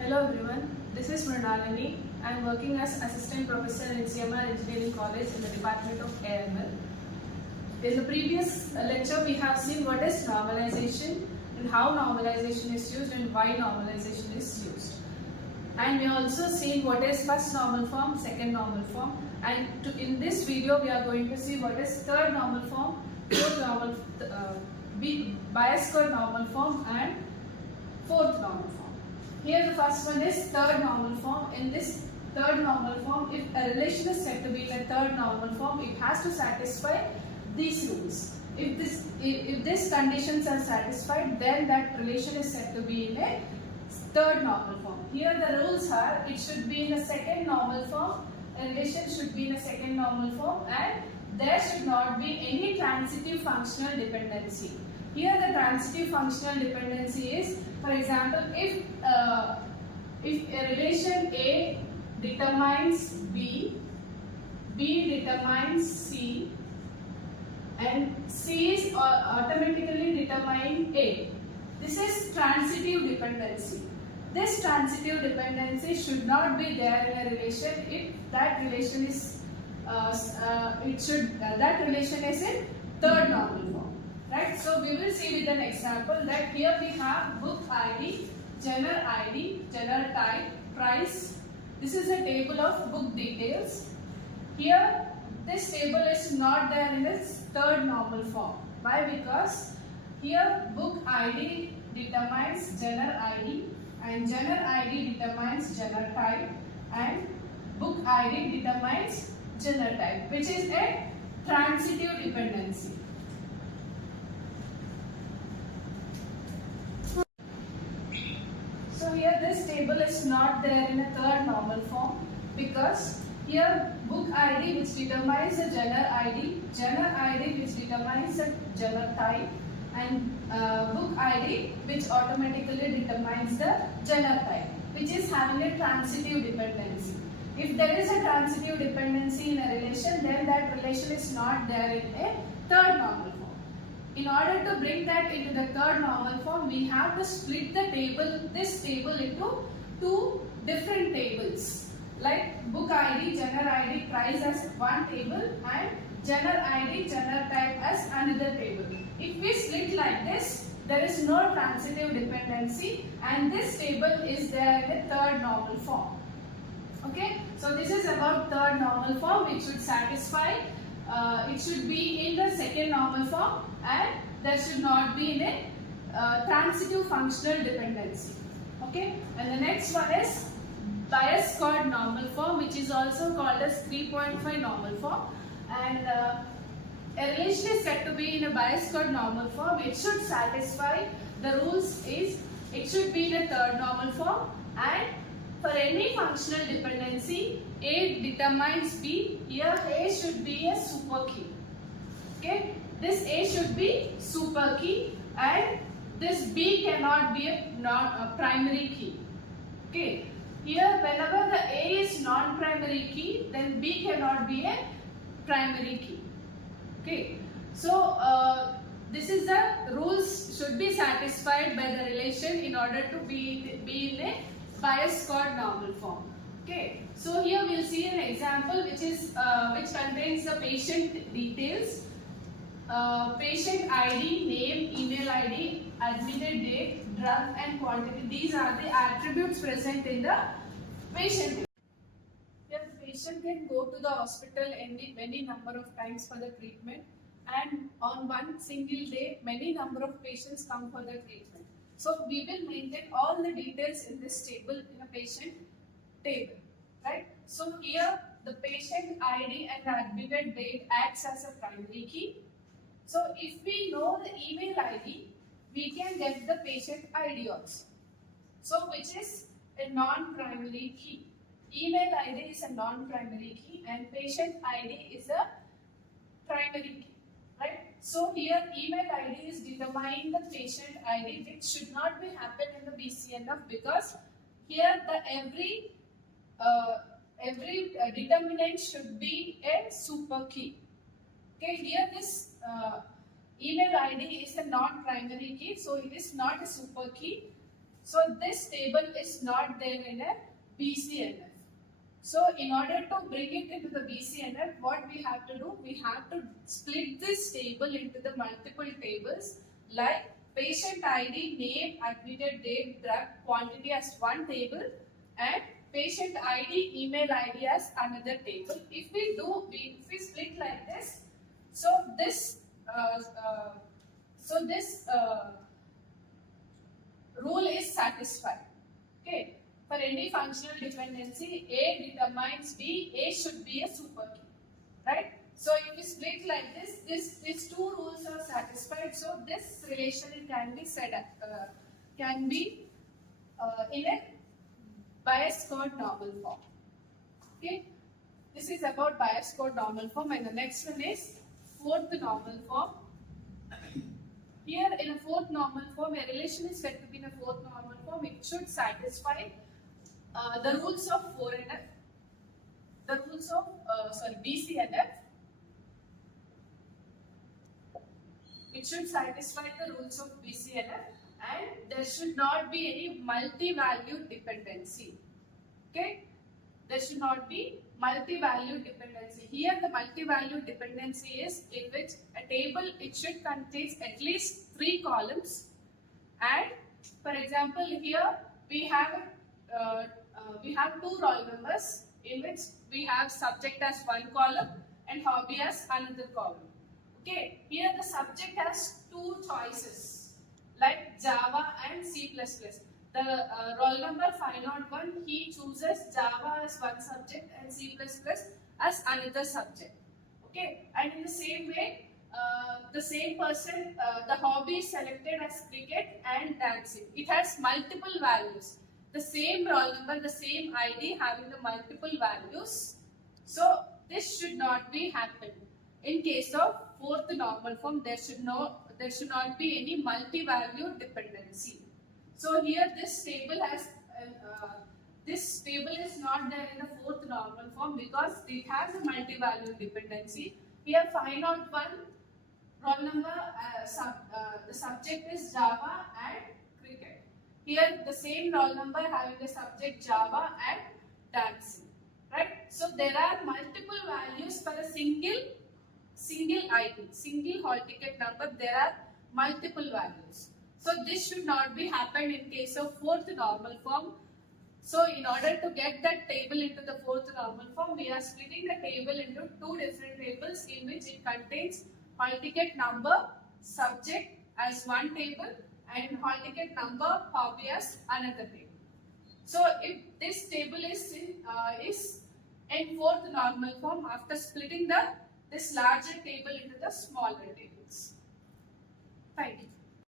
Hello everyone, this is Mrunalini. I am working as Assistant Professor in CMR Engineering College in the Department of AI&ML. In the previous lecture, we have seen what is normalization and how normalization is used and why normalization is used. And we also seen what is first normal form, second normal form, and in this video we are going to see what is third normal form, fourth normal, bias curve normal form, and fourth normal form. Here the first one is third normal form. In this third normal form, if a relation is said to be in a third normal form, it has to satisfy these rules. If these conditions are satisfied, then that relation is said to be in a third normal form. Here the rules are, it should be in a second normal form, a relation should be in a second normal form, and there should not be any transitive functional dependency. Here the transitive functional dependency is, for example, if a relation A determines B, B determines C, and C is automatically determining A. This is transitive dependency. This transitive dependency should not be there in a relation if that relation is that relation is in third normal form. Right? So we will see with an example that here we have book ID, genre type, price. This is a table of book details. Here this table is not there in its third normal form. Why? Because here book ID determines genre ID and genre ID determines genre type and book ID determines genre type, which is a transitive dependency. So here this table is not there in a third normal form because here book ID which determines the genre ID which determines the genre type, and book ID which automatically determines the genre type, which is having a transitive dependency. If there is a transitive dependency in a relation, then that relation is not there in a third normal form. In order to bring that into the third normal form, we have to split the table, this table into two different tables. Like book ID, genre ID, price as one table and genre ID, genre type as another table. If we split like this, there is no transitive dependency and this table is there in the third normal form. Okay, so this is about third normal form, which should satisfy, it should be in the second normal form and there should not be in a transitive functional dependency. Okay, and the next one is bias curve normal form, which is also called as 3.5 normal form, and a relation is said to be in a bias curve normal form. It should satisfy the rules is it should be in a third normal form, and for any functional dependency A determines B. Here A should be a super key. Okay, this A should be super key and this B cannot be a primary key. Okay, here whenever the A is non-primary key, then B cannot be a primary key. Okay, so this is the rules should be satisfied by the relation in order to be in a bias curve normal form. Okay, so here we will see an example which contains the patient details, patient ID, name, email ID, admitted date, drug and quantity. These are the attributes present in the patient. Here the patient can go to the hospital any number of times for the treatment, and on one single day many number of patients come for the treatment. So we will maintain all the details in this table in a patient table, right? So here the patient ID and the admitted date acts as a primary key. So if we know the email ID, we can get the patient ID also. So which is a non-primary key. Email ID is a non-primary key and patient ID is a primary key. Right? So here email ID is determining the patient ID, which should not be happen in the BCNF because here the every determinant should be a super key. Okay, here this email ID is a non-primary key, so it is not a super key. So this table is not there in a BCNF. So in order to bring it into the BCNF, what we have to do? We have to split this table into the multiple tables like patient ID, name, admitted date, drug, quantity as one table and patient ID, email ID as another table. If we split like this, so this rule is satisfied. Okay. For any functional dependency, A determines B, A should be a super key. Right? So if we split like this, these two rules are satisfied. So this relation can be in a bias code normal form. Okay? This is about bias code normal form, and the next one is fourth normal form. Here in a fourth normal form, a relation is said to be in a fourth normal form. It should satisfy the rules of 4NF, the rules of BCNF. It should satisfy the rules of BCNF, and there should not be any multi-value dependency. Okay, there should not be multi-value dependency. Here the multi-value dependency is in which a table, it should contain at least 3 columns, and for example here we have 2 roll numbers in which we have subject as one column and hobby as another column. Okay, here the subject has 2 choices like Java and C++. The roll number 501, he chooses Java as one subject and C++ as another subject. Okay, and in the same way, the same person, the hobby is selected as cricket and dancing. It has multiple values. The same roll number, the same ID having the multiple values. So this should not be happen. In case of fourth normal form, there should not be any multi-value dependency. So here this table is not there in the fourth normal form because it has a multi-value dependency. Here 501 roll number, the subject is Java and cricket. Here the same roll number having the subject Java and dancing. Right? So there are multiple values for a single ID, single hall ticket number. There are multiple values. So this should not be happened in case of fourth normal form. So in order to get that table into the fourth normal form, we are splitting the table into 2 different tables in which it contains hall ticket number, subject as one table and hall ticket number, hobby as another table. So if this table is in fourth normal form after splitting this larger table into the smaller tables. Thank you.